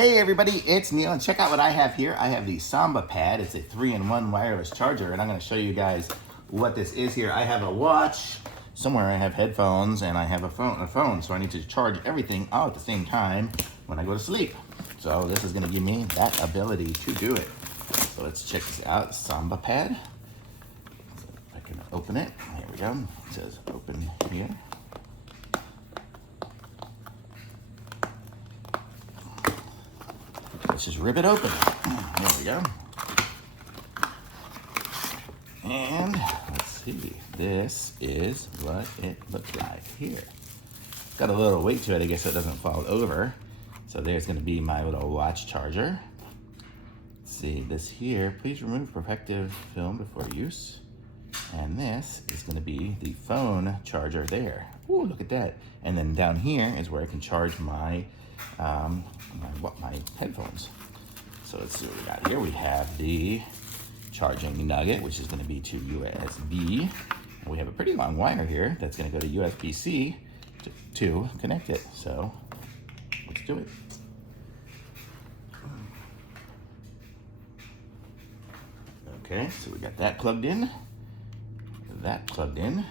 Hey everybody, it's Neil, and check out what I have here. I have the Samba Pad. It's a 3-in-1 wireless charger, and I'm going to show you guys what this is here. I have a watch, somewhere I have headphones, and I have a phone, so I need to charge everything all at the same time when I go to sleep. So this is going to give me that ability to do it. So let's check this out, Samba Pad. So I can open it. Here we go. It says open here. Let's just rip it open. There we go. And let's see. This is what it looks like here. Got a little weight to it, I guess, so it doesn't fall over. So there's going to be my little watch charger. Let's see this here. Please remove protective film before use. And this is going to be the phone charger there. Ooh, look at that. And then down here is where I can charge my my headphones. So let's see what we got here. We have the charging nugget, which is going to be to USB. And we have a pretty long wire here that's going to go to USB-C to connect it. So let's do it. Okay, so we got that plugged in. That plugged in.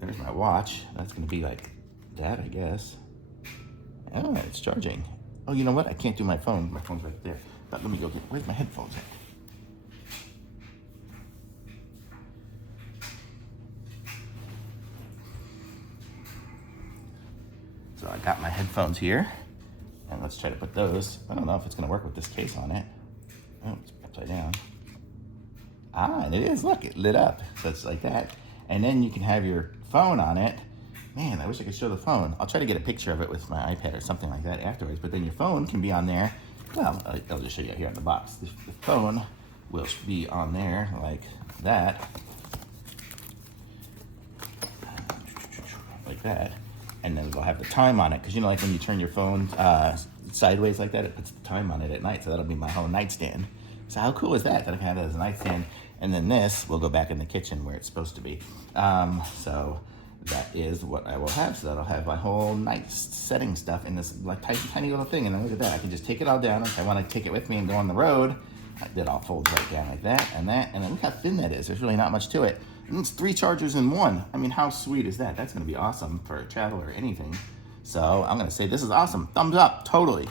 There's my watch. That's going to be like that, I guess. Oh, it's charging. Oh, you know what? I can't do my phone. My phone's right there. But let me go get, where's my headphones at? So I got my headphones here. And let's try to put those. I don't know if it's going to work with this case on it. Oh, it's upside down. Ah, and it is. Look, it lit up. So it's like that. And then you can have your phone on it. Man, I wish I could show the phone. I'll try to get a picture of it with my iPad or something like that afterwards, but then your phone can be on there. Well, I'll just show you here on the box. The phone will be on there like that. Like that. And then it'll have the time on it, because you know, like when you turn your phone sideways like that, it puts the time on it at night, so that'll be my whole nightstand. So how cool is that? That I can have it as a nightstand, and then this will go back in the kitchen where it's supposed to be. So that is what I will have. So that'll have my whole night setting stuff in this like tiny little thing. And then look at that. I can just take it all down. If I want to take it with me and go on the road, it all folds right down like that and that. And then look how thin that is. There's really not much to it. And it's 3 chargers in one. I mean, how sweet is that? That's going to be awesome for travel or anything. So I'm going to say this is awesome. Thumbs up, totally.